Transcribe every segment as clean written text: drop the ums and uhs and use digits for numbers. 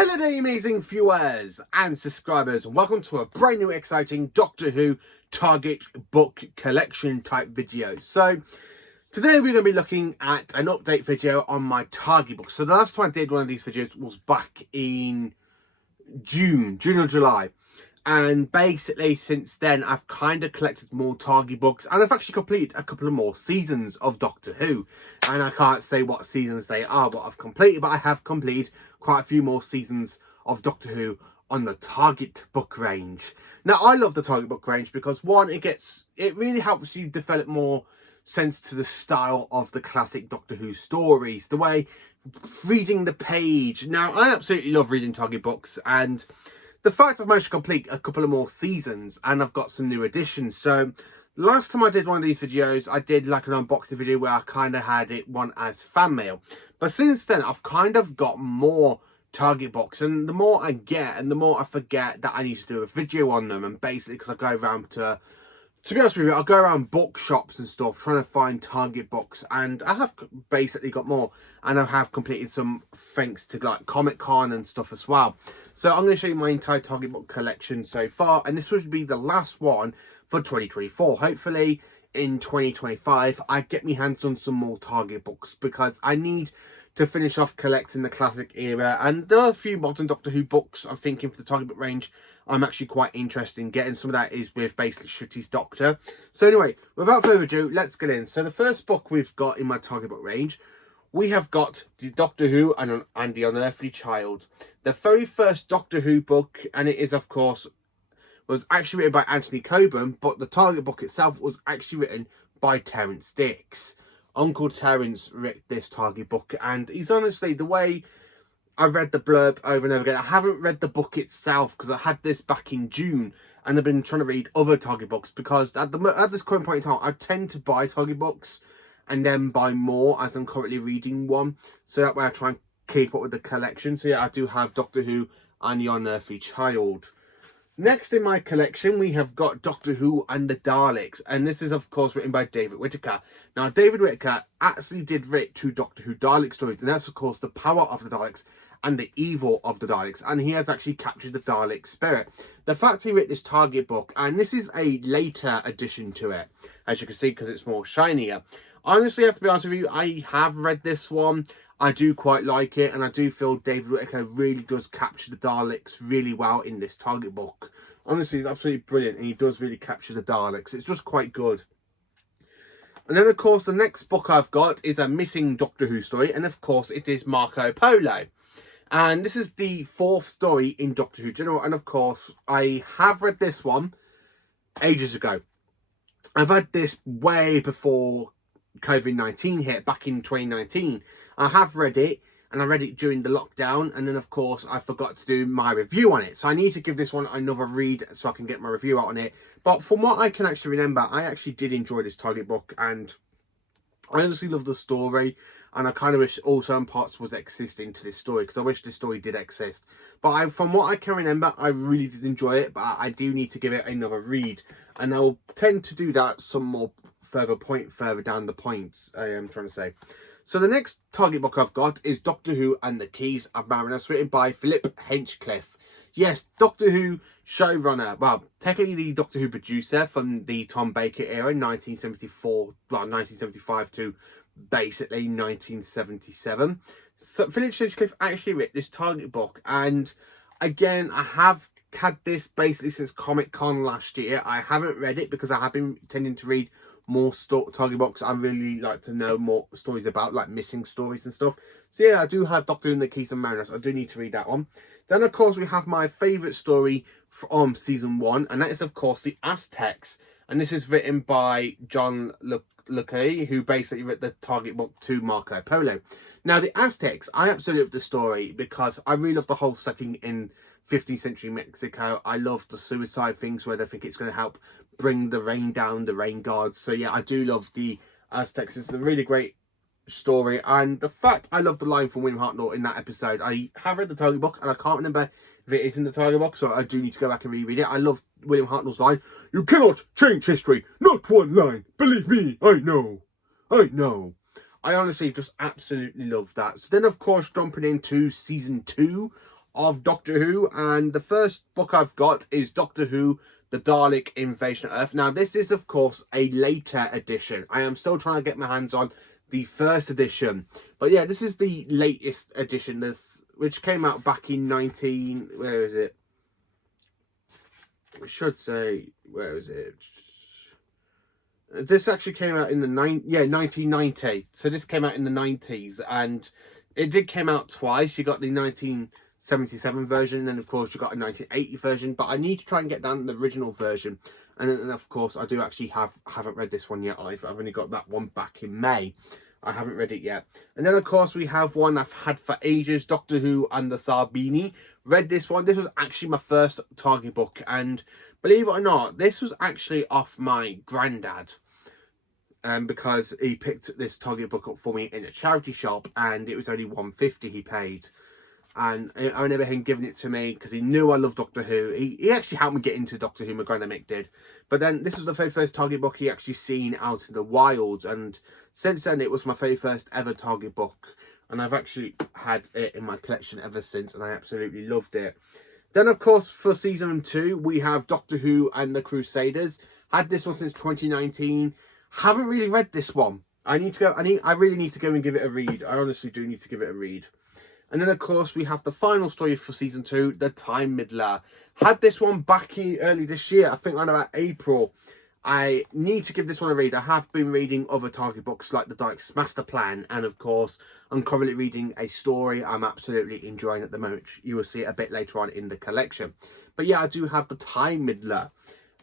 Hello there, amazing viewers and subscribers, and welcome to a brand new exciting Doctor Who Target book collection type video. So today we're going to be looking at an update video on my Target book. So the last time I did one of these videos was back in June or July. And basically since then I've kind of collected more Target books, and I've actually completed a couple of more seasons of Doctor Who. And I can't say what seasons they are, what I've completed, but I have completed quite a few more seasons of Doctor Who on the Target book range. Now I love the Target book range because one, it really helps you develop more sense to the style of the classic Doctor Who stories, the way reading the page. Now I absolutely love reading Target books, and the fact I've managed to complete a couple of more seasons and I've got some new additions. So last time I did one of these videos, I did like an unboxing video where I kind of had it one as fan mail. But since then, I've kind of got more Target books, and the more I get and the more I forget that I need to do a video on them. And basically, because I go around to be honest with you, I'll go around bookshops and stuff trying to find Target books, and I have basically got more, and I have completed some thanks to like Comic-Con and stuff as well. So I'm going to show you my entire Target book collection so far, and this would be the last one for 2024. Hopefully in 2025 I get my hands on some more Target books, because I need to finish off collecting the classic era, and there are a few modern Doctor Who books I'm thinking for the Target book range I'm actually quite interested in getting. Some of that is with basically Ncuti's Doctor. So anyway, without further ado, let's get in. So the first book we've got in my Target book range, we have got the Doctor Who and the Unearthly Child, the very first Doctor Who book, and it is, of course, was actually written by Anthony Coburn, but the Target book itself was actually written by Terrance Dicks. Uncle Terrance wrote this Target book, and he's honestly, the way I've read the blurb over and over again, I haven't read the book itself because I had this back in June, and I've been trying to read other Target books, because at this current point in time, I tend to buy Target books and then buy more as I'm currently reading one, so that way I try and keep up with the collection. So yeah, I do have Doctor Who and the Unearthly Child. Next in my collection, we have got Doctor Who and the Daleks, and this is of course written by David Whittaker. Now David Whittaker actually did write two Doctor Who Dalek stories, and that's of course The Power of the Daleks and The Evil of the Daleks, and he has actually captured the Dalek spirit. The fact he wrote this Target book, and this is a later addition to it, as you can see, because it's more shinier. Honestly, I have to be honest with you, I have read this one. I do quite like it, and I do feel David Whittaker really does capture the Daleks really well in this Target book. Honestly, he's absolutely brilliant, and he does really capture the Daleks. It's just quite good. And then, of course, the next book I've got is a missing Doctor Who story, and of course, it is Marco Polo. And this is the fourth story in Doctor Who General, and of course, I have read this one ages ago. I've had this way before COVID-19 hit, back in 2019. I have read it, and I read it during the lockdown, and then of course I forgot to do my review on it. So I need to give this one another read so I can get my review out on it. But from what I can actually remember, I actually did enjoy this Target book, and I honestly love the story, and I kind of wish all some parts was existing to this story, because I wish this story did exist. But from what I can remember, I really did enjoy it, but I do need to give it another read, and I'll tend to do that some more further down the points I am trying to say. So the next Target book I've got is Doctor Who and the Keys of Marinus, written by Philip Hinchcliffe. Yes, Doctor Who showrunner, well, technically the Doctor Who producer from the Tom Baker era, 1975 to basically 1977. So Philip Hinchcliffe actually wrote this Target book, and again, I have had this basically since Comic-Con last year. I haven't read it because I have been tending to read more Target books I really like to know more stories about, like missing stories and stuff. So yeah, I do have Doctor Who and the Keys of Marinus. I do need to read that one. Then of course we have my favourite story from season 1, and that is of course the Aztecs, and this is written by John Le Carre, who basically wrote the Target book to Marco Polo. Now the Aztecs, I absolutely love the story because I really love the whole setting in 15th century Mexico. I love the suicide things where they think it's going to help bring the rain down, the rain gods. So yeah, I do love the Aztecs. It's a really great story, and the fact I love the line from William Hartnell in that episode. I have read the Target book, and I can't remember if it is in the Target book, so I do need to go back and reread it. I love William Hartnell's line, "You cannot change history, not one line. Believe me, I know. I know." I honestly just absolutely love that. So then, of course, jumping into season 2 of Doctor Who, and the first book I've got is Doctor Who, The Dalek Invasion of Earth. Now, this is, of course, a later edition. I am still trying to get my hands on the first edition. But yeah, this is the latest edition, which came out back in where is it? I should say, where is it? This actually came out in the 1990. So this came out in the 90s, and it did came out twice. You got the 1977 version, and then of course you got a 1980 version. But I need to try and get down the original version. And then of course I do actually haven't read this one yet. I've only got that one back in May. I haven't read it yet. And then of course we have one I've had for ages, Doctor Who and the Sarbini. Read this one. This was actually my first Target book, and believe it or not, this was actually off my granddad. Because he picked this Target book up for me in a charity shop, and it was only $1.50 he paid. And I remember him giving it to me because he knew I loved Doctor Who. He actually helped me get into Doctor Who, my granddad Mick did. But then this was the very first Target book he actually seen out in the wild, and since then it was my very first ever Target book. And I've actually had it in my collection ever since, and I absolutely loved it. Then, of course, for season 2, we have Doctor Who and the Crusaders. Had this one since 2019. Haven't really read this one. I really need to go and give it a read. I honestly do need to give it a read. And then, of course, we have the final story for season 2, The Time Middler. Had this one back early this year, I think around about April. I need to give this one a read. I have been reading other Target books like The Dalek's Master Plan, and of course, I'm currently reading a story I'm absolutely enjoying at the moment. You will see it a bit later on in the collection. But yeah, I do have The Time Middler.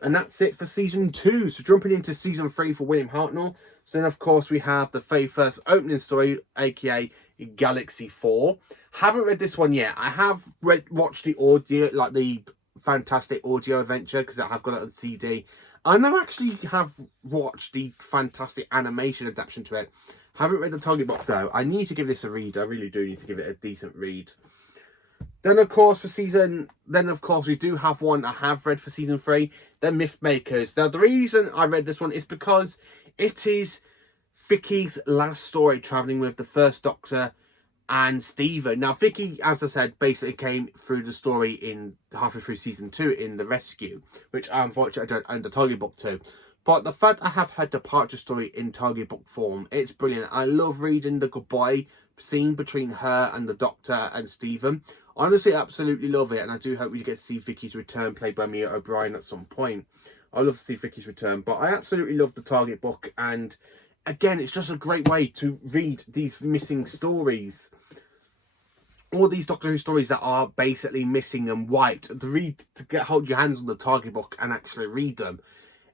And that's it for season 2. So jumping into season 3 for William Hartnell. So then, of course, we have the very first opening story, aka Galaxy 4. Haven't read this one yet. I have watched the audio, like the fantastic audio adventure, because I have got it on CD. And I actually have watched the fantastic animation adaptation to it. Haven't read the Target book though. I need to give this a read. I really do need to give it a decent read. Then of course we do have one I have read for season 3, The Mythmakers. Now the reason I read this one is because it is Vicky's last story travelling with the First Doctor and Steven. Now Vicky, as I said, basically came through the story in halfway through season 2 in The Rescue, which unfortunately I don't own the Target book to. But the fact I have her departure story in Target book form, it's brilliant. I love reading the goodbye scene between her and the Doctor and Steven. Honestly, absolutely love it, and I do hope we get to see Vicky's return played by Mia O'Brien at some point. I love to see Vicky's return, but I absolutely love the Target book, and again, it's just a great way to read these missing stories. All these Doctor Who stories that are basically missing and wiped, to hold your hands on the Target book and actually read them.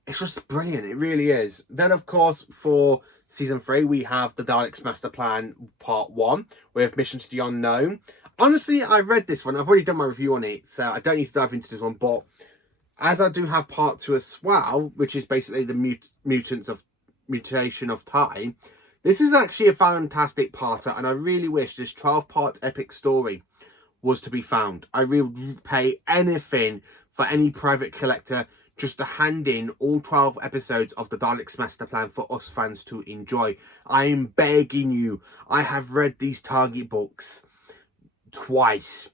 It's just brilliant, it really is. Then, of course, for season 3, we have The Dalek's Master Plan Part 1 with Mission to the Unknown. Honestly, I read this one. I've already done my review on it, so I don't need to dive into this one. But as I do have part 2 as well, which is basically the mutation of time, this is actually a fantastic parter, and I really wish this 12-part epic story was to be found. I really would pay anything for any private collector just to hand in all 12 episodes of The Dalek's Master Plan for us fans to enjoy. I am begging you. I have read these Target books twice.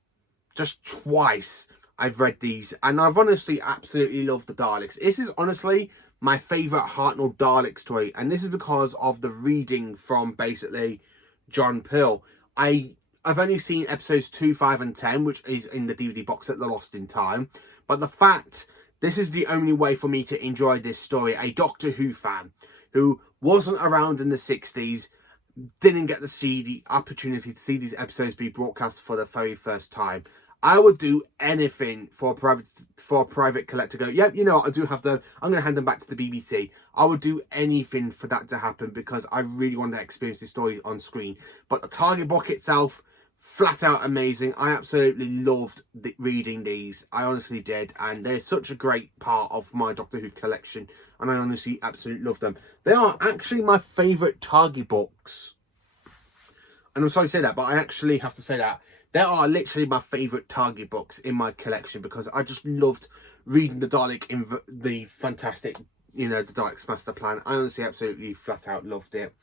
Just twice I've read these, and I've honestly absolutely loved the Daleks. This is honestly my favourite Hartnell Dalek story, and this is because of the reading from basically John Peel. I've only seen episodes 2, 5 and 10, which is in the DVD box set, The Lost in Time, but the fact this is the only way for me to enjoy this story, a Doctor Who fan who wasn't around in the 60s, didn't get to see the opportunity to see these episodes be broadcast for the very first time. I would do anything for a private collector to go, yep, you know what, I'm going to hand them back to the BBC. I would do anything for that to happen because I really want to experience this story on screen. But the Target book itself, flat out amazing. I absolutely loved reading these. I honestly did, and they're such a great part of my Doctor Who collection, and I honestly absolutely love them. They are actually my favourite Target books, and I'm sorry to say that, but I actually have to say that they are literally my favourite Target books in my collection because I just loved reading the Dalek in the fantastic, the Dalek's Master Plan. I honestly absolutely flat out loved it.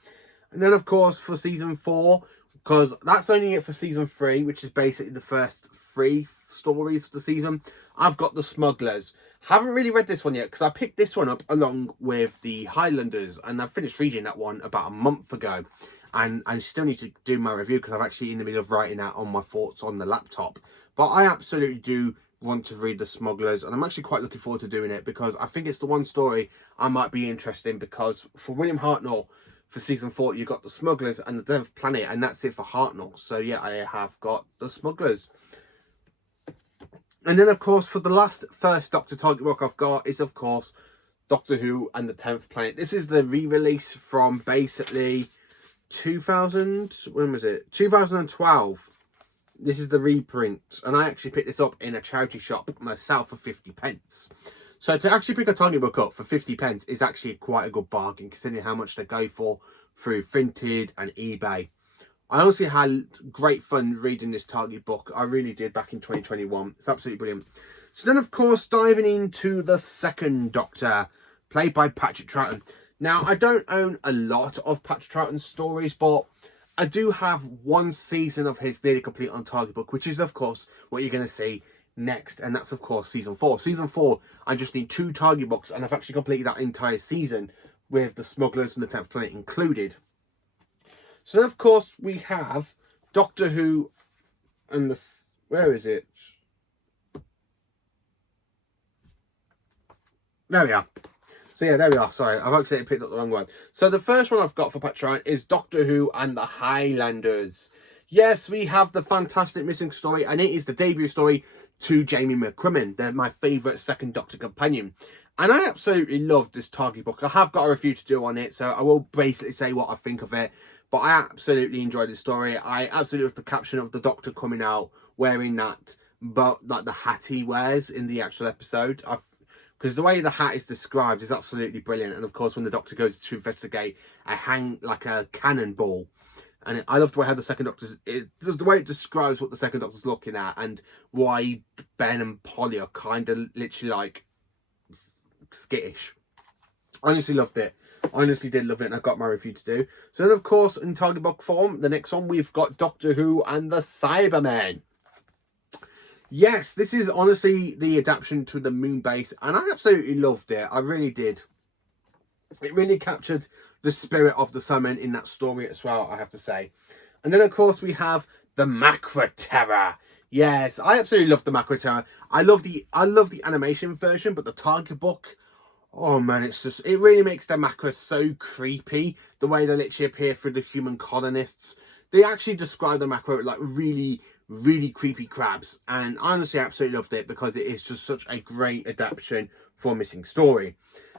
And then of course for season 4 because that's only it for season 3, which is basically the first 3 stories of the season. I've got the Smugglers. Haven't really read this one yet because I picked this one up along with the Highlanders, and I finished reading that one about a month ago. And I still need to do my review because I'm actually in the middle of writing out on my thoughts on the laptop. But I absolutely do want to read the Smugglers, and I'm actually quite looking forward to doing it because I think it's the one story I might be interested in, because for William Hartnell, for season 4, you've got the Smugglers and the 10th Planet, and that's it for Hartnell. So yeah, I have got the Smugglers. And then, of course, for the first Doctor Target book I've got is, of course, Doctor Who and the 10th Planet. This is the re-release from basically 2012. This is the reprint, and I actually picked this up in a charity shop myself for 50p. So to actually pick a Target book up for 50p is actually quite a good bargain, considering how much they go for through Vinted and eBay. I honestly had great fun reading this Target book. I really did, back in 2021. It's absolutely brilliant. So then, of course, diving into the second Doctor, played by Patrick Troughton. Now, I don't own a lot of Patrick Troughton's stories, but I do have one season of his nearly complete on Target book, which is, of course, what you're going to see next. And that's, of course, season 4. Season 4, I just need 2 Target books, and I've actually completed that entire season with the Smugglers and the 10th Planet included. So, of course, we have Doctor Who and the... Where is it? There we are. So, yeah, there we are. Sorry, I've accidentally picked up the wrong one. So, the first one I've got for Patreon is Doctor Who and the Highlanders. Yes, we have the fantastic missing story, and it is the debut story to Jamie McCrimmon. They're my favourite second Doctor companion. And I absolutely love this Target book. I have got a review to do on it, so I will basically say what I think of it. But I absolutely enjoyed the story. I absolutely love the caption of the Doctor coming out wearing that, but like the hat he wears in the actual episode. Because the way the hat is described is absolutely brilliant. And of course, when the Doctor goes to investigate, I hang like a cannonball. And I love the way how the second Doctor, the way it describes what the second Doctor's looking at, and why Ben and Polly are kind of literally like skittish. I honestly loved it. I honestly did love it, and I've got my review to do. So then, of course, in Target book form, the next one, we've got Doctor Who and the Cybermen. Yes, this is honestly the adaptation to the Moon Base, and I absolutely loved it. I really did. It really captured the spirit of the Cybermen in that story as well, I have to say. And then, of course, we have the Macra Terror. Yes, I absolutely love the Macra Terror. I love the animation version, but the Target book, oh man, it really makes the Macra so creepy. The way they literally appear through the human colonists. They actually describe the Macra like really, really creepy crabs. And I honestly absolutely loved it because it is just such a great adaptation for a missing story.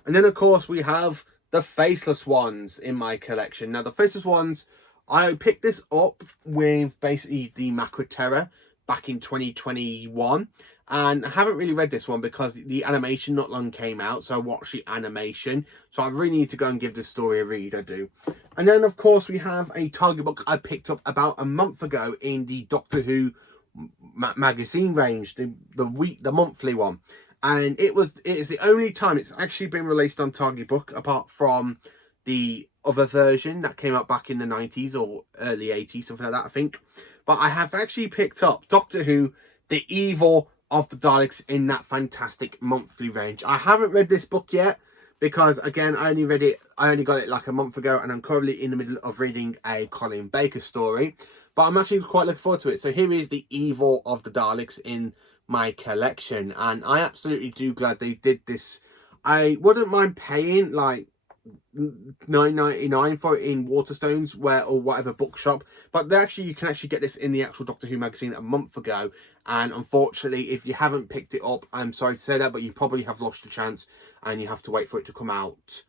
And then, of course, we have the Faceless Ones in my collection. Now, the Faceless Ones, I picked this up with basically the Macra Terror back in 2021. And I haven't really read this one because the animation not long came out. So I watched the animation. So I really need to go and give this story a read, I do. And then, of course, we have a Target book I picked up about a month ago in the Doctor Who magazine range, the monthly one. And it is the only time it's actually been released on Target book, apart from the other version that came out back in the 90s or early 80s, something like that, I think. But I have actually picked up Doctor Who, The Evil of the Daleks, in that fantastic monthly range. I haven't read this book yet because, again, I only got it like a month ago, and I'm currently in the middle of reading a Colin Baker story. But I'm actually quite looking forward to it. So here is The Evil of the Daleks in my collection, and I absolutely do glad they did this. I wouldn't mind paying like $9.99 for it in Waterstones or whatever bookshop, but you can actually get this in the actual Doctor Who magazine a month ago. And unfortunately, if you haven't picked it up, I'm sorry to say that, but you probably have lost the chance, and you have to wait for it to come out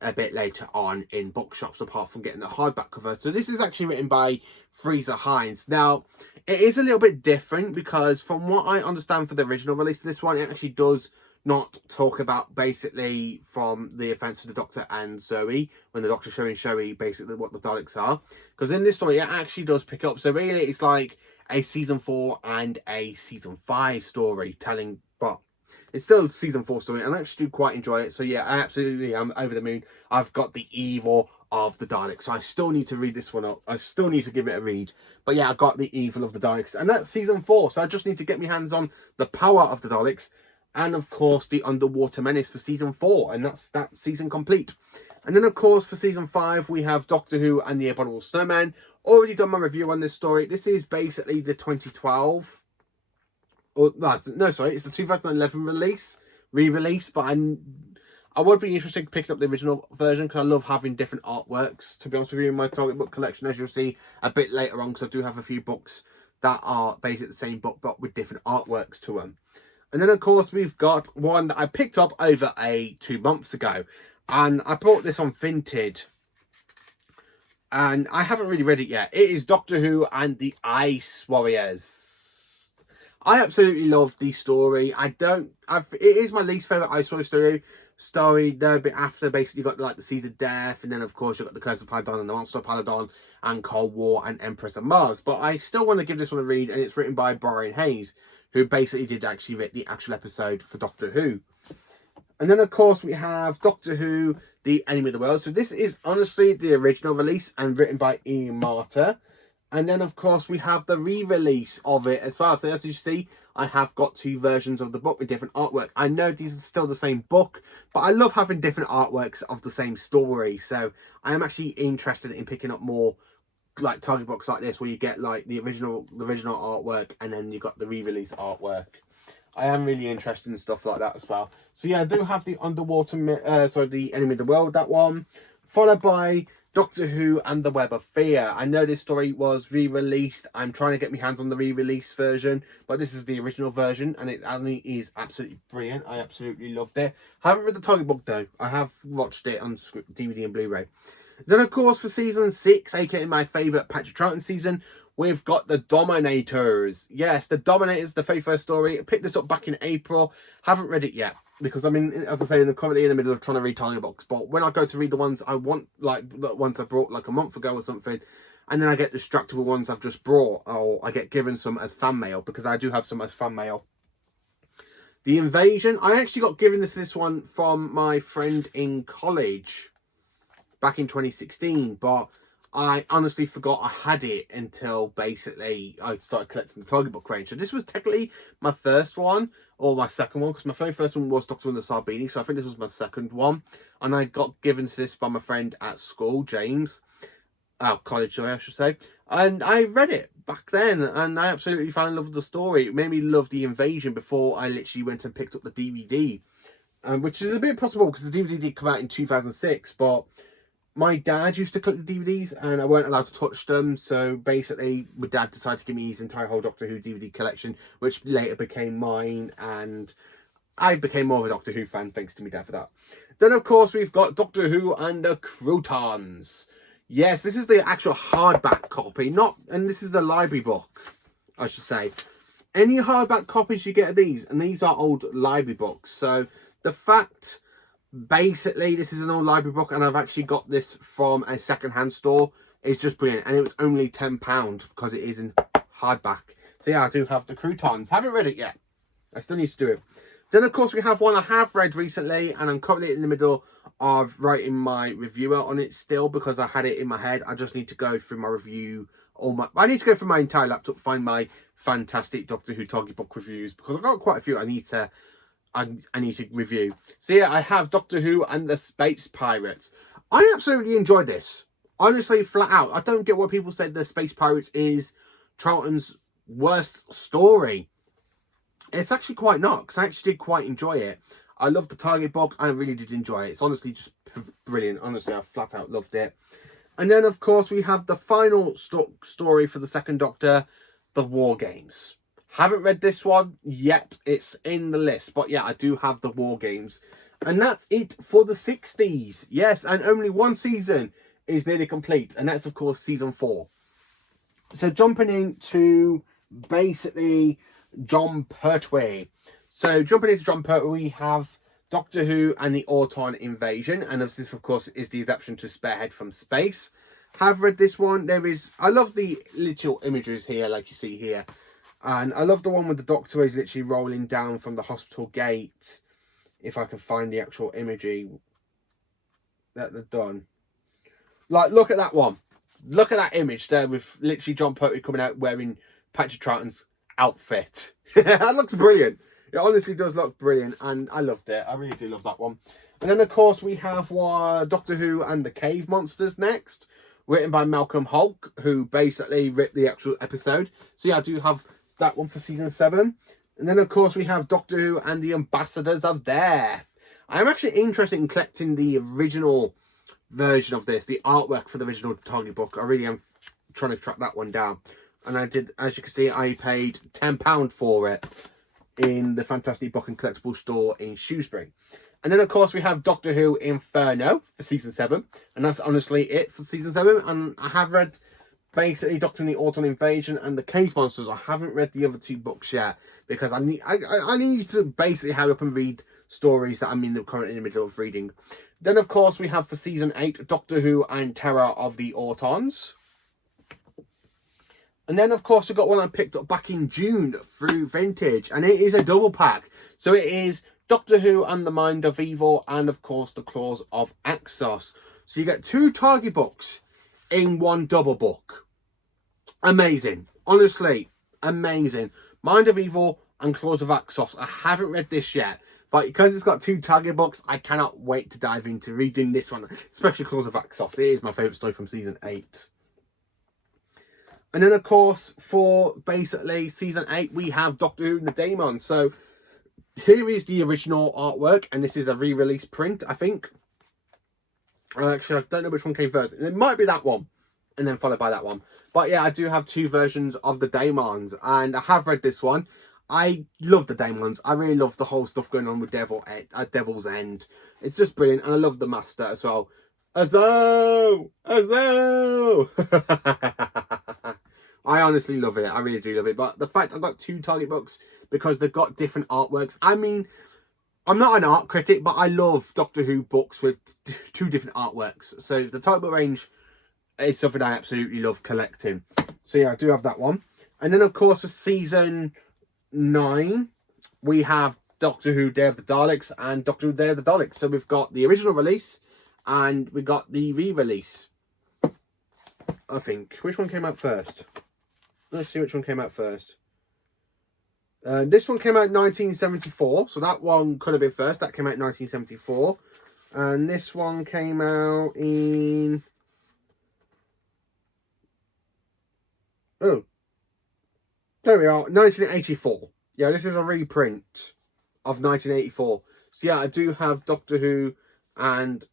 a bit later on in bookshops, apart from getting the hardback cover. So this is actually written by Fraser Hines. Now, it is a little bit different because from what I understand for the original release of this one, it actually does not talk about basically from the events of the Doctor and Zoe, when the Doctor's showing Zoe basically what the Daleks are. Because in this story, it actually does pick up. So really, it's like a season 4 and a season 5 story telling, but it's still a season 4 story, and I actually do quite enjoy it. So yeah, I absolutely am over the moon. I've got The Evil of the Daleks. So I still need to read this one up. I still need to give it a read. But yeah, I got The Evil of the Daleks. And that's season 4. So I just need to get my hands on The Power of the Daleks. And of course, The Underwater Menace for season 4. And that's that season complete. And then of course, for season 5, we have Doctor Who and the Abominable Snowman. Already done my review on this story. This is basically the 2012... Or, no, sorry, it's the 2011 re-release, but I would be interested in picking up the original version because I love having different artworks, to be honest with you, in my Target book collection, as you'll see a bit later on, because I do have a few books that are basically the same book, but with different artworks to them. And then, of course, we've got one that I picked up over 2 months ago, and I bought this on Vinted, and I haven't really read it yet. It is Doctor Who and the Ice Warriors. I absolutely love the story. It is my least favourite Ice Warrior story. A bit after, basically, you got like the Seas of Death, and then of course you got the Curse of Paladon and the Monster of Paladon, and Cold War and Empress of Mars. But I still want to give this one a read, and it's written by Brian Hayes, who basically did actually write the actual episode for Doctor Who. And then of course we have Doctor Who, The Enemy of the World. So this is honestly the original release and written by Ian Marter. And then, of course, we have the re-release of it as well. So, as you see, I have got 2 versions of the book with different artwork. I know these are still the same book, but I love having different artworks of the same story. So, I am actually interested in picking up more, like, Target books like this, where you get, like, the original artwork, and then you got the re-release artwork. I am really interested in stuff like that as well. So, yeah, I do have the The Enemy of the World, that one. Followed by Doctor Who and the Web of Fear. I know this story was re-released. I'm trying to get my hands on the re-release version, but this is the original version, and it is absolutely brilliant. I absolutely loved it. I haven't read the Target book though. I have watched it on DVD and Blu-ray. Then, of course, for season 6, aka my favourite Patrick Troughton season, we've got The Dominators. Yes, The Dominators, the very first story. I picked this up back in April. Haven't read it yet, because I mean, as I say, I'm currently in the middle of trying to read Target books. But when I go to read the ones I want, like the ones I brought like a month ago or something, and then I get distracted with ones I've just brought, or I get given some as fan mail, because I do have some as fan mail. The Invasion. I actually got given this one from my friend in college back in 2016, but I honestly forgot I had it until basically I started collecting the Target book range. So this was technically my first one, or my second one, because my very first one was Doctor and the Sarbini, so I think this was my second one. And I got given this by my friend at school, James. College, sorry, I should say. And I read it back then, and I absolutely fell in love with the story. It made me love The Invasion before I literally went and picked up the DVD. Which is a bit possible, because the DVD did come out in 2006, but my dad used to collect the DVDs, and I weren't allowed to touch them. So basically, my dad decided to give me his entire whole Doctor Who DVD collection, which later became mine, and I became more of a Doctor Who fan thanks to my dad for that. Then, of course, we've got Doctor Who and the Croutons. Yes, this is the actual hardback copy, and this is the library book, I should say. Any hardback copies you get of these, and these are old library books. So the fact, basically, this is an old library book, and I've actually got this from a second-hand store. It's just brilliant, and it was only £10 because it is in hardback. So yeah, I do have the Croutons. Haven't read it yet. I still need to do it. Then, of course, we have one I have read recently, and I'm currently in the middle of writing my reviewer on it still, because I had it in my head. I just need to go through my review. I need to go through my entire laptop to find my fantastic Doctor Who Target book reviews, because I've got quite a few I need to review. So yeah, I have Doctor Who and the Space Pirates. I absolutely enjoyed this. Honestly, flat out. I don't get why people said the Space Pirates is Troughton's worst story. It's actually quite not, because I actually did quite enjoy it. I loved the Target book, and I really did enjoy it. It's honestly just brilliant. Honestly, I flat out loved it. And then, of course, we have the final story for the Second Doctor, The War Games. Haven't read this one yet. It's in the list. But yeah, I do have the War Games. And that's it for the 60s. Yes, and only one season is nearly complete. And that's, of course, season 4. So jumping into basically Jon Pertwee. So jumping into Jon Pertwee, we have Doctor Who and the Auton Invasion. And this, of course, is the adaptation to Spearhead from Space. Have read this one. I love the literal images here, like you see here. And I love the one with the Doctor is literally rolling down from the hospital gate. If I can find the actual imagery that they've done. Like, look at that one. Look at that image there with literally John Pertwee coming out wearing Patrick Troughton's outfit. That looks brilliant. It honestly does look brilliant, and I loved it. I really do love that one. And then, of course, we have Doctor Who and the Cave Monsters next, written by Malcolm Hulke, who basically wrote the actual episode. So, yeah, I do have that one for season 7. And then, of course, we have Doctor Who and the Ambassadors of Death. I'm actually interested in collecting the original version of this, the artwork for the original Target book. I really am trying to track that one down. And I did, as you can see, I paid £10 for it in the Fantastic Book and Collectible store in Shrewsbury. And then, of course, we have Doctor Who Inferno for season 7. And that's honestly it for season 7. And I have read basically Doctor Who the Autumn Invasion and the Cave Monsters. I haven't read the other 2 books yet because I need to basically hurry up and read stories that I'm currently in the middle of reading. Then, of course, we have for season 8 Doctor Who and Terror of the Autons. And then, of course, we've got one I picked up back in June through Vintage. And it is a double pack. So it is Doctor Who and the Mind of Evil and, of course, the Claws of Axos. So you get 2 Target books in one double book. Amazing. Honestly, amazing. Mind of Evil and Claws of Axos. I haven't read this yet. But because it's got 2 Target books, I cannot wait to dive into reading this one. Especially Claws of Axos. It is my favourite story from season 8. And then, of course, for basically season 8, we have Doctor Who and the Daemons. So, here is the original artwork. And this is a re-release print, I think. Actually, I don't know which one came first. It might be that one. And then followed by that one. But yeah, I do have 2 versions of the Daemons. And I have read this one. I love the Daemons. I really love the whole stuff going on with Devil's End. It's just brilliant. And I love the Master as well. Azo! Azo! I honestly love it. I really do love it. But the fact I've got 2 Target books because they've got different artworks. I mean, I'm not an art critic, but I love Doctor Who books with 2 different artworks. So the Target book range is something I absolutely love collecting. So yeah, I do have that one. And then, of course, for season 9, we have Doctor Who Day of the Daleks and Doctor Who Day of the Daleks. So we've got the original release and we got the re-release, I think. Which one came out first? Let's see which one came out first. This one came out in 1974, so that one could have been first. That came out in 1974. And this one came out in... Oh, there we are, 1984. Yeah, this is a reprint of 1984. So yeah, I do have Doctor Who and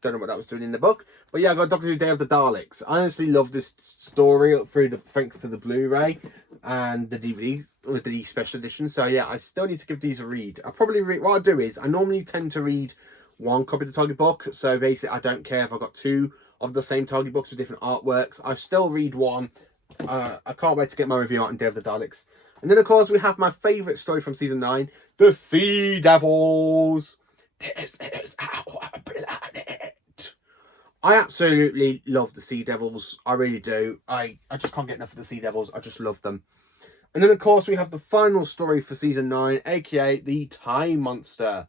don't know what that was doing in the book, but yeah, I got Doctor Who Day of the Daleks. I honestly love this story thanks to the Blu-ray and the DVD with the special edition. So yeah, I still need to give these a read. I probably read, what I do is I normally tend to read 1 copy of the Target book. So basically, I don't care if I've got 2 of the same Target books with different artworks. I still read 1. I can't wait to get my review out on Day of the Daleks. And then, of course, we have my favourite story from season 9, The Sea Devils. This is our planet. I absolutely love the Sea Devils. I really do. I just can't get enough of the Sea Devils. I just love them. And then, of course, we have the final story for season 9, aka The Time Monster.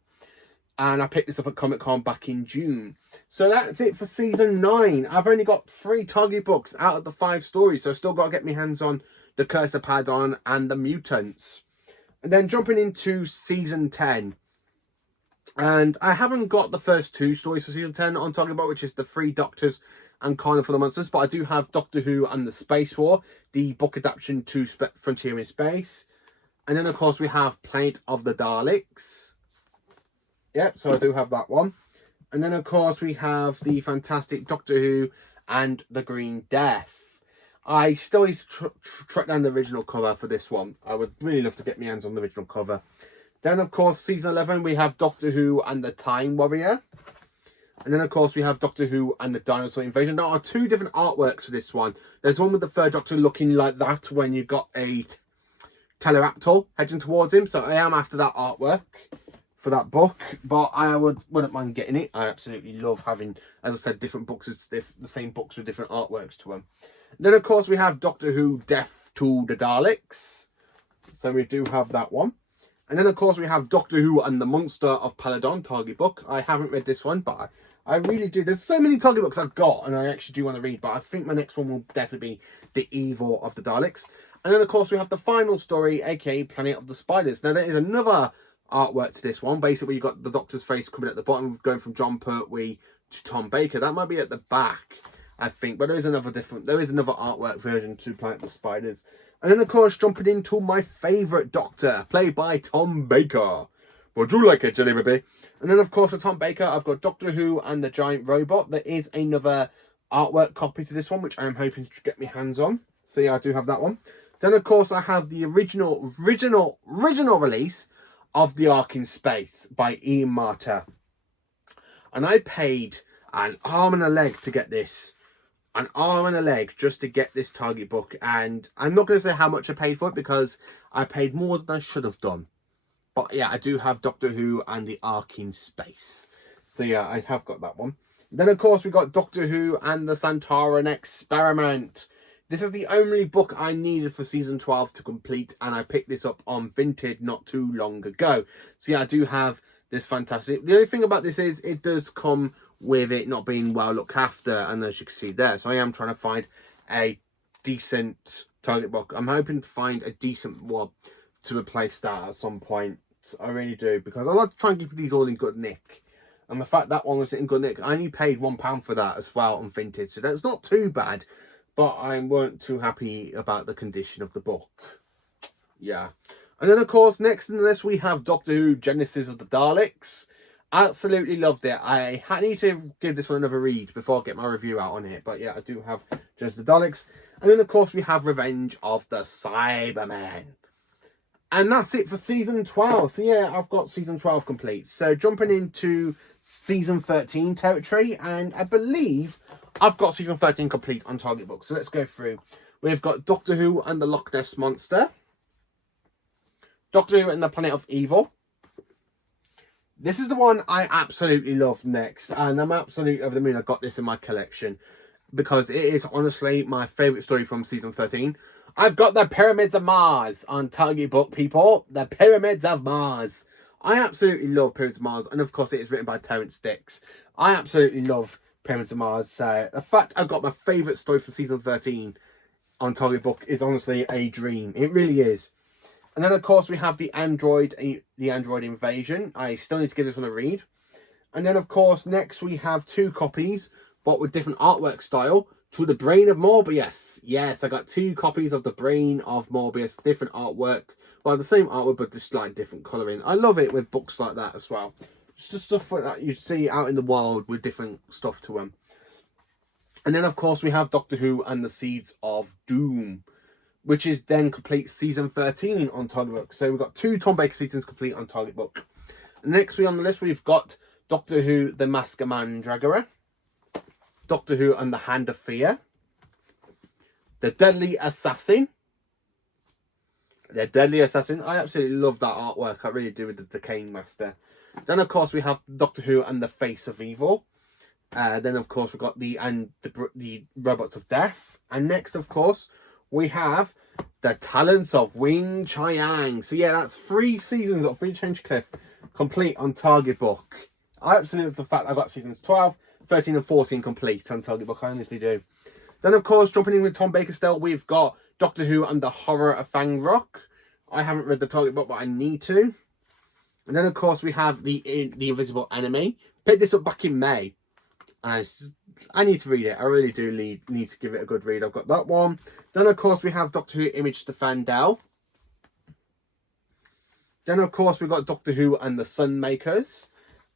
And I picked this up at Comic-Con back in June. So that's it for season 9. I've only got 3 Target books out of the 5 stories. So I've still got to get my hands on The Curse of Padon and The Mutants. And then jumping into season 10. And I haven't got the first 2 stories for season 10 on Target book, which is The 3 Doctors and Carnival of Monsters. But I do have Doctor Who and the Space War, the book adaptation to Frontier in Space. And then, of course, we have Planet of the Daleks. Yep, so I do have that one. And then, of course, we have the fantastic Doctor Who and the Green Death. I still need to track down the original cover for this one. I would really love to get my hands on the original cover. Then, of course, season 11, we have Doctor Who and the Time Warrior. And then, of course, we have Doctor Who and the Dinosaur Invasion. There are 2 different artworks for this one. There's one with the 3rd Doctor looking like that when you got a Pterodactyl heading towards him. So I am after that artwork for that book, but I wouldn't mind getting it. I absolutely love having, as I said, different books with the same books with different artworks to them. And then, of course, we have Doctor Who Death to the Daleks. So we do have that one. And then, of course, we have Doctor Who and the Monster of Paladon Target book. I haven't read this one, but I really do. There's so many Target books I've got, and I actually do want to read, but I think my next one will definitely be The Evil of the Daleks. And then, of course, we have the final story, aka Planet of the Spiders. Now, there is another artwork to this one. Basically, you've got the Doctor's face coming at the bottom, going from John Pertwee to Tom Baker. That might be at the back, I think, but there is another artwork version to Planet of the Spiders. And then, of course, jumping into my favourite Doctor, played by Tom Baker. Would you like it, Jelly Baby? And then, of course, with Tom Baker, I've got Doctor Who and the Giant Robot. There is another artwork copy to this one, which I am hoping to get my hands on. So, yeah, I do have that one. Then, of course, I have the original release of The Ark in Space by Ian Marter. And I paid an arm and a leg to get this. An arm and a leg just to get this Target book. And I'm not going to say how much I paid for it because I paid more than I should have done. But yeah, I do have Doctor Who and the Ark in Space. So yeah, I have got that one. Then of course we got Doctor Who and the Santoran Experiment. This is the only book I needed for season 12 to complete. And I picked this up on Vinted not too long ago. So yeah, I do have this fantastic. The only thing about this is it does come with it not being well looked after, and as you can see there, so I am trying to find a decent Target book. I'm hoping to find a decent one to replace that at some point. I really do, because I like to try and keep these all in good nick, and the fact that one was in good nick, I only paid £1 for that as well on Vinted, so that's not too bad, but I weren't too happy about the condition of the book. Yeah. And then of course next in the list we have Doctor Who Genesis of the Daleks. Absolutely loved it. I need to give this one another read before I get my review out on it. But yeah, I do have Genesis of the Daleks. And then, of course, we have Revenge of the Cybermen. And that's it for Season 12. So yeah, I've got Season 12 complete. So jumping into Season 13 territory. And I believe I've got Season 13 complete on Target Books. So let's go through. We've got Doctor Who and the Loch Ness Monster. Doctor Who and the Planet of Evil. This is the one I absolutely love next, and I'm absolutely over the moon I got this in my collection, because it is honestly my favourite story from Season 13. I've got the Pyramids of Mars on Target Book, people. The Pyramids of Mars. I absolutely love Pyramids of Mars, and of course it is written by Terrance Dicks. I absolutely love Pyramids of Mars, so the fact I've got my favourite story for Season 13 on Target Book is honestly a dream. It really is. And then, of course, we have the Android Invasion. I still need to give this one a read. And then, of course, next we have 2 copies, but with different artwork style, to The Brain of Morbius. Yes, I got 2 copies of The Brain of Morbius, different artwork. Well, the same artwork, but just like different colouring. I love it with books like that as well. It's just stuff like that you see out in the world with different stuff to them. And then, of course, we have Doctor Who and the Seeds of Doom, which is then complete Season 13 on Target Book. So we've got 2 Tom Baker seasons complete on Target Book. Next on the list, we've got Doctor Who, The Mask of Mandragora, Doctor Who and the Hand of Fear, The Deadly Assassin. The Deadly Assassin. I absolutely love that artwork. I really do, with the Decaying Master. Then, of course, we have Doctor Who and the Face of Evil. Then, of course, we've got the Robots of Death. And next, of course, we have The Talents of Wing Chiang. So yeah, that's 3 seasons of Reach Hinchcliffe complete on Target Book. I absolutely love the fact I've got seasons 12, 13 and 14 complete on Target Book. I honestly do. Then, of course, jumping in with Tom Baker still, we've got Doctor Who and the Horror of Fang Rock. I haven't read the Target Book, but I need to. And then, of course, we have the Invisible Enemy. Picked this up back in May. And I need to read it. I really do need to give it a good read. I've got that one. Then, of course, we have Doctor Who Image to Fandel. Then, of course, we've got Doctor Who and the Sunmakers.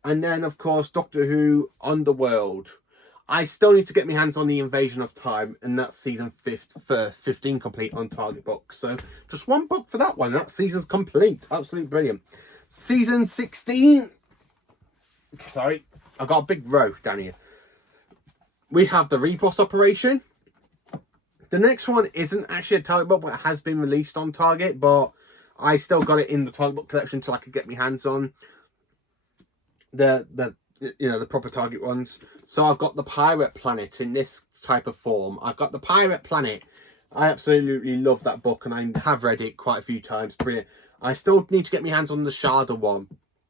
And then, of course, Doctor Who Underworld. I still need to get my hands on the Invasion of Time, and that's season 15 complete on Target Book. So, just 1 book for that one. That season's complete. Absolutely brilliant. Season 16. Sorry, I've got a big row down here. We have the Repos Operation. The next one isn't actually a Target book, but it has been released on Target. But I still got it in the Target book collection until I could get my hands on the proper Target ones. So I've got the Pirate Planet in this type of form. I've got the Pirate Planet. I absolutely love that book, and I have read it quite a few times. I still need to get my hands on the Sharda one.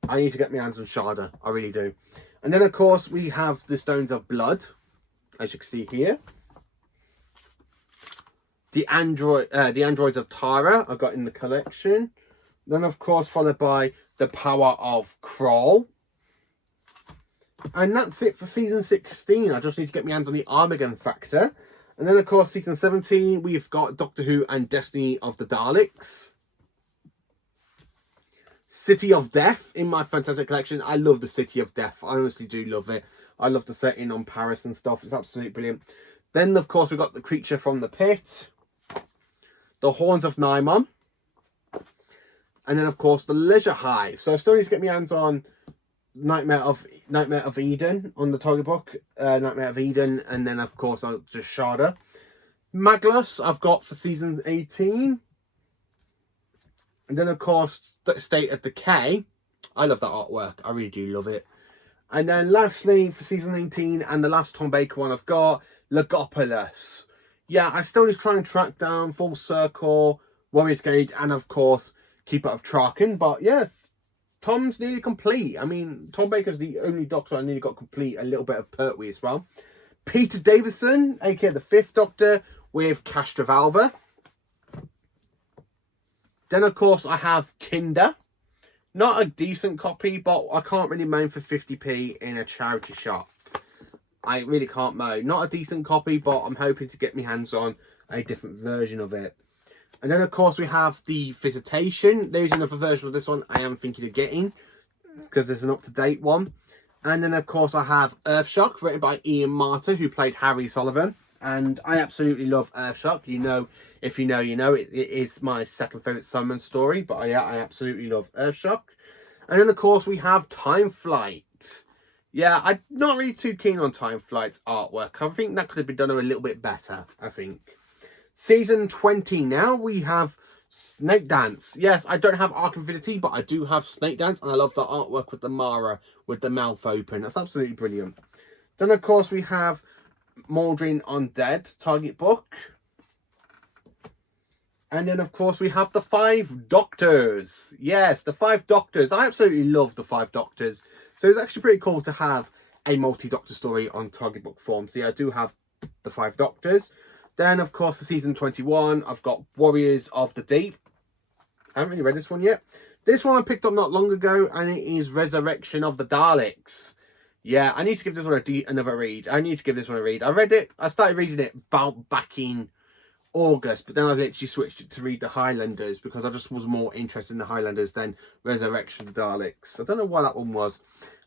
I need to get my hands on Sharda. I really do. And then, of course, we have the Stones of Blood, as you can see here. The Androids of Tara I got in the collection. Then, of course, followed by The Power of Kroll. And that's it for season 16. I just need to get my hands on the Armageddon Factor. And then, of course, season 17, we've got Doctor Who and Destiny of the Daleks. City of Death in my Fantastic collection. I love the City of Death. I honestly do love it. I love the setting on Paris and stuff. It's absolutely brilliant. Then, of course, we've got The Creature from the Pit. The Horns of Nimon. And then, of course, The Leisure Hive. So I still need to get my hands on Nightmare of Eden on the Target book. Nightmare of Eden. And then, of course, just Shada. Maglus I've got for season 18. And then, of course, State of Decay. I love that artwork. I really do love it. And then, lastly, for season 19, and the last Tom Baker one I've got, Logopolis. Yeah, I still need to try and track down Full Circle, Warriors Gate, and, of course, Keeper of Traken. But, yes, Tom's nearly complete. I mean, Tom Baker's the only Doctor I nearly got complete. A little bit of Pertwee as well. Peter Davison, aka the 5th Doctor, with Castrovalva. Then, of course, I have Kinder. Not a decent copy, but I can't really moan for 50p in a charity shop. I really can't moan. Not a decent copy, but I'm hoping to get my hands on a different version of it. And then, of course, we have The Visitation. There's another version of this one I am thinking of getting, because there's an up-to-date one. And then, of course, I have Earthshock, written by Ian Marter, who played Harry Sullivan. And I absolutely love Earthshock. You know, if you know, you know. It is my second favourite Simon story. But yeah, I absolutely love Earthshock. And then, of course, we have Time Flight. Yeah, I'm not really too keen on Time Flight's artwork. I think that could have been done a little bit better, I think. Season 20 now, we have Snake Dance. Yes, I don't have Arc Infinity, but I do have Snake Dance. And I love the artwork with the Mara, with the mouth open. That's absolutely brilliant. Then, of course, we have Maldrin Undead Target book. And then, of course, we have the 5 Doctors. Yes, the 5 Doctors. I absolutely love the 5 Doctors. So it's actually pretty cool to have a multi-Doctor story on Target book form. So yeah, I do have the 5 Doctors. Then, of course, the season 21, I've got Warriors of the Deep. I haven't really read this one yet. This one I picked up not long ago, and it is Resurrection of the Daleks. Yeah, I need to give this one another read. I need to give this one a read. I read it. I started reading it about back in August, but then I literally switched it to read the Highlanders because I just was more interested in the Highlanders than Resurrection of the Daleks. I don't know why that one was.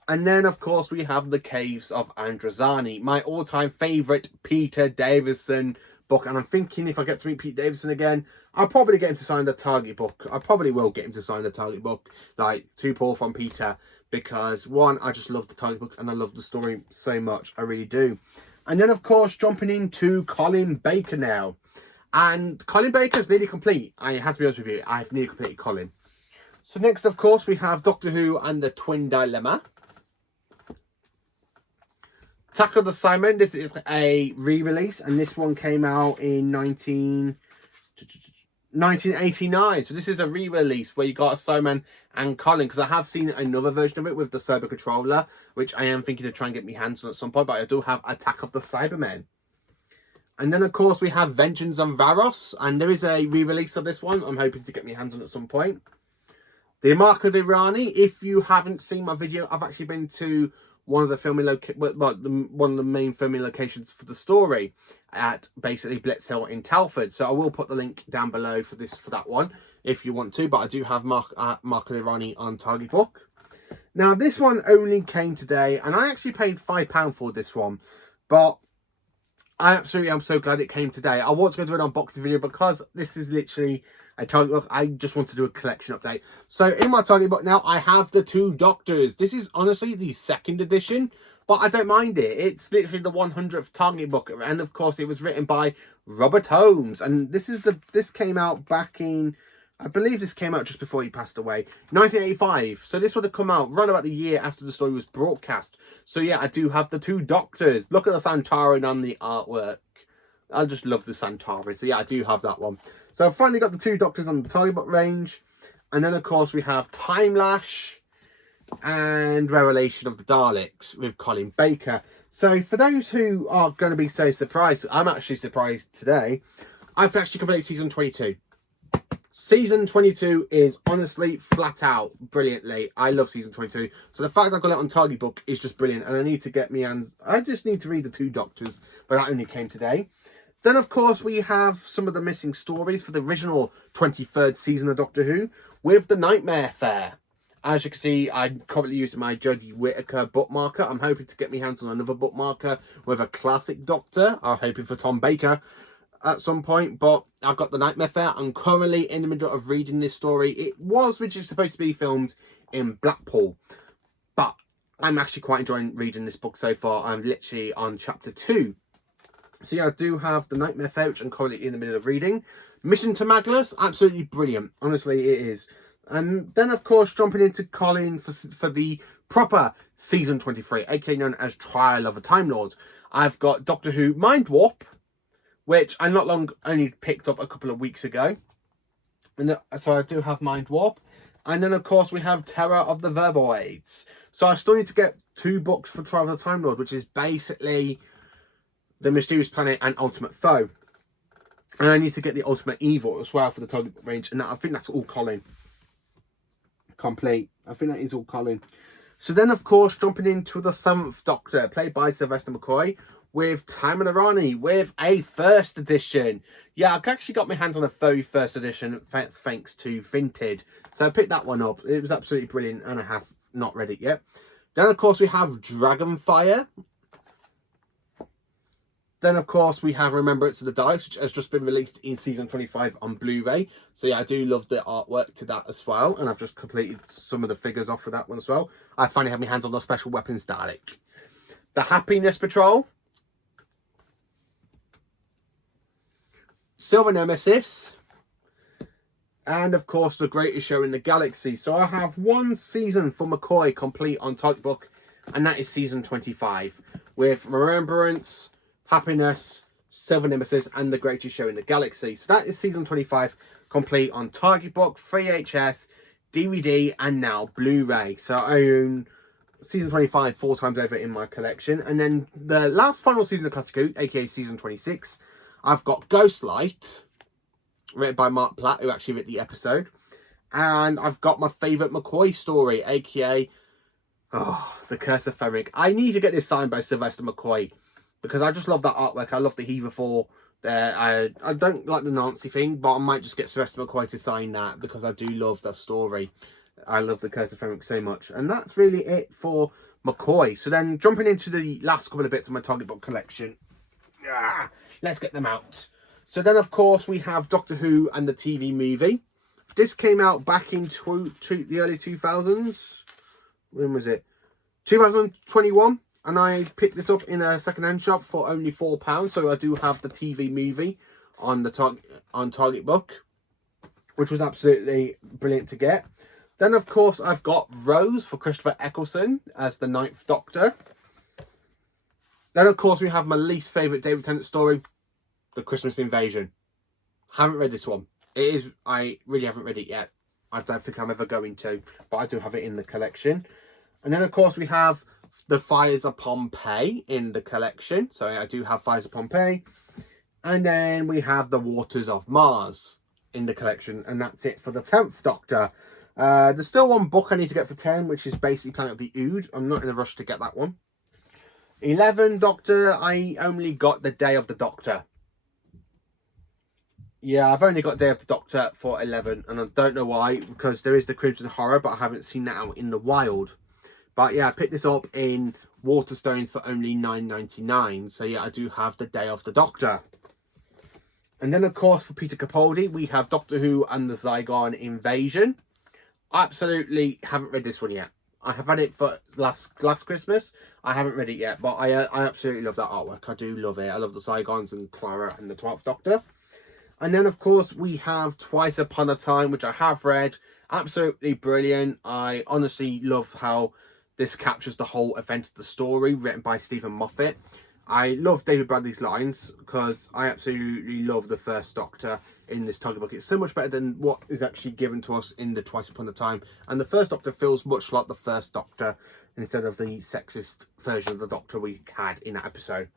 And then, of course, we have The Caves of Androzani, my all-time favourite Peter Davison book. And I'm thinking if I get to meet Pete Davison again, I'll probably get him to sign the Target book. I probably will get him to sign the Target book, like to Paul from Peter, because one, I just love the Target book and I love the story so much. I really do. And then, of course, jumping into Colin Baker now. And Colin Baker's nearly complete. I have to be honest with you, I've nearly completed Colin. So next, of course, we have Doctor Who and the Twin Dilemma. Attack of the Cybermen. This is a re-release, and this one came out in 1989. So this is a re-release where you got a Cyberman and Colin, because I have seen another version of it with the Cyber Controller, which I am thinking to try and get my hands on at some point, but I do have Attack of the Cybermen. And then, of course, we have Vengeance on Varos, and there is a re-release of this one. I'm hoping to get my hands on at some point. The Mark of the Irani. If you haven't seen my video, I've actually been to one of the filming one of the main filming locations for the story at basically Blitz Hill in Telford. So I will put the link down below for that one if you want to. But I do have Mark of the Irani on Target book. Now this one only came today, and I actually paid £5 for this one, but I absolutely am so glad it came today. I was going to do an unboxing video because this is literally a Target book. I just want to do a collection update. So in my Target book now, I have the 2 Doctors. This is honestly the 2nd edition, but I don't mind it. It's literally the 100th Target book, and of course, it was written by Robert Holmes. And this came out back in, I believe this came out just before he passed away, 1985. So this would have come out right about the year after the story was broadcast. So yeah, I do have the 2 Doctors. Look at the Santarin on the artwork. I just love the Centauri. So yeah, I do have that one. So I've finally got the 2 Doctors on the Target book range. And then, of course, we have Time Lash. and Revelation of the Daleks with Colin Baker. So for those who are going to be so surprised, I'm actually surprised today, I've actually completed season 22. Season 22 is honestly flat out brilliantly. I love season 22. So the fact I've got it on Target Book is just brilliant. And I need to get me hands. I just need to read the 2 Doctors, but that only came today. Then, of course, we have some of the missing stories for the original 23rd season of Doctor Who with the Nightmare Fair. As you can see, I'm currently using my Jodie Whittaker bookmarker. I'm hoping to get my hands on another bookmarker with a classic Doctor. I'm hoping for Tom Baker at some point, but I've got the Nightmare Fair. I'm currently in the middle of reading this story. It was originally supposed to be filmed in Blackpool, but I'm actually quite enjoying reading this book so far. I'm literally on chapter 2. So yeah, I do have the Nightmare Fair, which I'm currently in the middle of reading. Mission to Maglus, absolutely brilliant. Honestly, it is. And then, of course, jumping into Colin for the proper season 23, aka known as Trial of a Time Lord. I've got Doctor Who Mind Warp, which I only picked up a couple of weeks ago. And so I do have Mind Warp. And then, of course, we have Terror of the Verboids. So I still need to get 2 books for Trial of the Time Lord, which is basically The Mysterious Planet and Ultimate Foe. And I need to get the Ultimate Evil as well for the Target range. And I think that's all Colin. Complete. I think that is all Colin. So then, of course, jumping into the 7th Doctor, played by Sylvester McCoy, with Taimur Arani, with a 1st edition. Yeah, I've actually got my hands on a very 1st edition, thanks to Vinted. So I picked that one up. It was absolutely brilliant, and I have not read it yet. Then, of course, we have Dragonfire. Then, of course, we have Remembrance of the Daleks, which has just been released in season 25 on Blu-ray. So, yeah, I do love the artwork to that as well. And I've just completed some of the figures off for that one as well. I finally have my hands on the Special Weapons Dalek. The Happiness Patrol. Silver Nemesis. And, of course, The Greatest Show in the Galaxy. So, I have 1 season for McCoy complete on Target Book. And that is season 25. With Remembrance, Happiness, Silver Nemesis, and The Greatest Show in the Galaxy. So that is season 25 complete on Target Book, VHS, DVD, and now Blu-ray. So I own season 25 4 times over in my collection. And then the last final season of Classic Who, aka season 26, I've got Ghostlight, written by Mark Platt, who actually wrote the episode. And I've got my favourite McCoy story, aka The Curse of Ferric. I need to get this signed by Sylvester McCoy, because I just love that artwork. I love the Heaver 4. I don't like the Nancy thing, but I might just get Sylvester McCoy to sign that, because I do love that story. I love The Curse of Ferric so much. And that's really it for McCoy. So then, jumping into the last couple of bits of my Target Book collection. Let's get them out. So then, of course, we have Doctor Who and the TV movie. This came out back in the early 2000s. When was it? 2021. And I picked this up in a second-hand shop for only £4. So I do have the TV movie on the Target Book, which was absolutely brilliant to get. Then, of course, I've got Rose for Christopher Eccleston as the 9th Doctor. Then, of course, we have my least favourite David Tennant story, The Christmas Invasion. Haven't read this one. I really haven't read it yet. I don't think I'm ever going to, but I do have it in the collection. And then, of course, we have The Fires of Pompeii in the collection. So I do have Fires of Pompeii. And then we have The Waters of Mars in the collection. And that's it for the 10th Doctor. There's still 1 book I need to get for 10, which is basically Planet of the Ood. I'm not in a rush to get that one. 11 Doctor, I only got the Day of the Doctor. Yeah, I've only got Day of the Doctor for 11. And I don't know why, because there is the Crimson Horror, but I haven't seen that out in the wild. But yeah, I picked this up in Waterstones for only $9.99. So yeah, I do have the Day of the Doctor. And then, of course, for Peter Capaldi, we have Doctor Who and the Zygon Invasion. I absolutely haven't read this one yet. I have had it for last Christmas. I haven't read it yet, but I absolutely love that artwork. I do love it. I love the Zygons and Clara and the 12th Doctor. And then, of course, we have Twice Upon a Time, which I have read. Absolutely brilliant. I honestly love how this captures the whole event of the story, written by Stephen Moffat. I love David Bradley's lines because I absolutely love the First Doctor in this Target book. It's so much better than what is actually given to us in the Twice Upon a Time. And the First Doctor feels much like the First Doctor instead of the sexist version of the Doctor we had in that episode.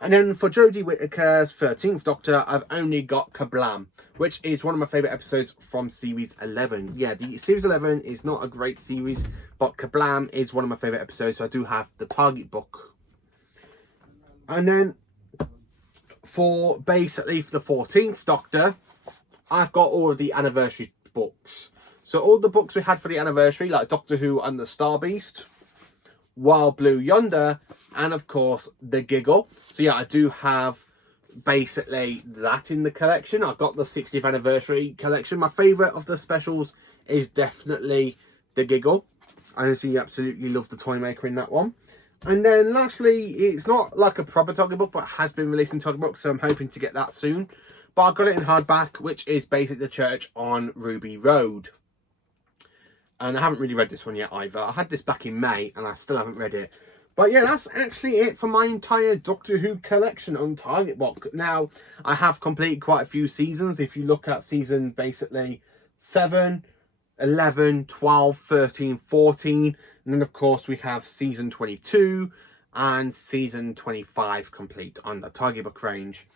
And then for Jodie Whittaker's 13th Doctor, I've only got Kablam, which is one of my favourite episodes from Series 11. Yeah, the Series 11 is not a great series, but Kablam is one of my favourite episodes, so I do have the Target book. And then for basically the 14th Doctor, I've got all of the anniversary books. So all the books we had for the anniversary, like Doctor Who and the Star Beast, Wild Blue Yonder, and of course The Giggle. So yeah, I do have basically that in the collection. I've got the 60th anniversary collection. My favourite of the specials is definitely The Giggle. I honestly absolutely love the Toymaker in that one. And then lastly, it's not like a proper Target book, but has been released in Target book, so I'm hoping to get that soon. But I've got it in hardback, which is basically The Church on Ruby Road. And I haven't really read this one yet either. I had this back in May and I still haven't read it. But yeah, that's actually it for my entire Doctor Who collection on Target book. Now, I have completed quite a few seasons. If you look at season basically 7, 11, 12, 13, 14. And then, of course, we have season 22 and season 25 complete on the Target book range.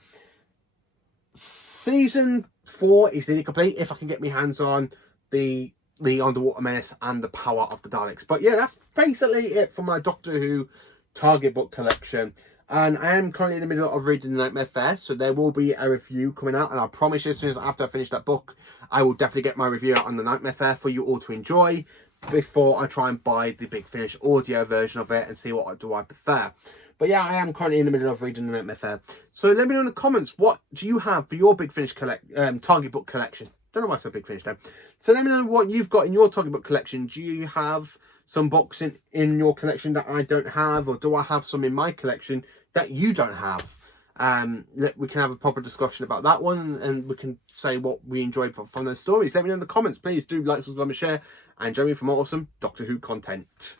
Season 4 is nearly complete if I can get my hands on the Underwater Menace and the Power of the Daleks. But yeah, that's basically it for my Doctor Who Target book collection. And I am currently in the middle of reading The Nightmare Fair, so there will be a review coming out. And I promise you, as soon as after I finish that book, I will definitely get my review out on The Nightmare Fair for you all to enjoy before I try and buy the Big Finish audio version of it and see what do I prefer. But yeah, I am currently in the middle of reading The Nightmare Fair. So let me know in the comments, what do you have for your Big Finish Target book collection? Don't know why I said Big Finish now. So let me know what you've got in your Target book collection. Do you have some books in your collection that I don't have, or do I have some in my collection that you don't have? We can have a proper discussion about that one, and we can say what we enjoyed from those stories. Let me know in the comments. Please do like, subscribe, and share, and join me for more awesome Doctor Who content.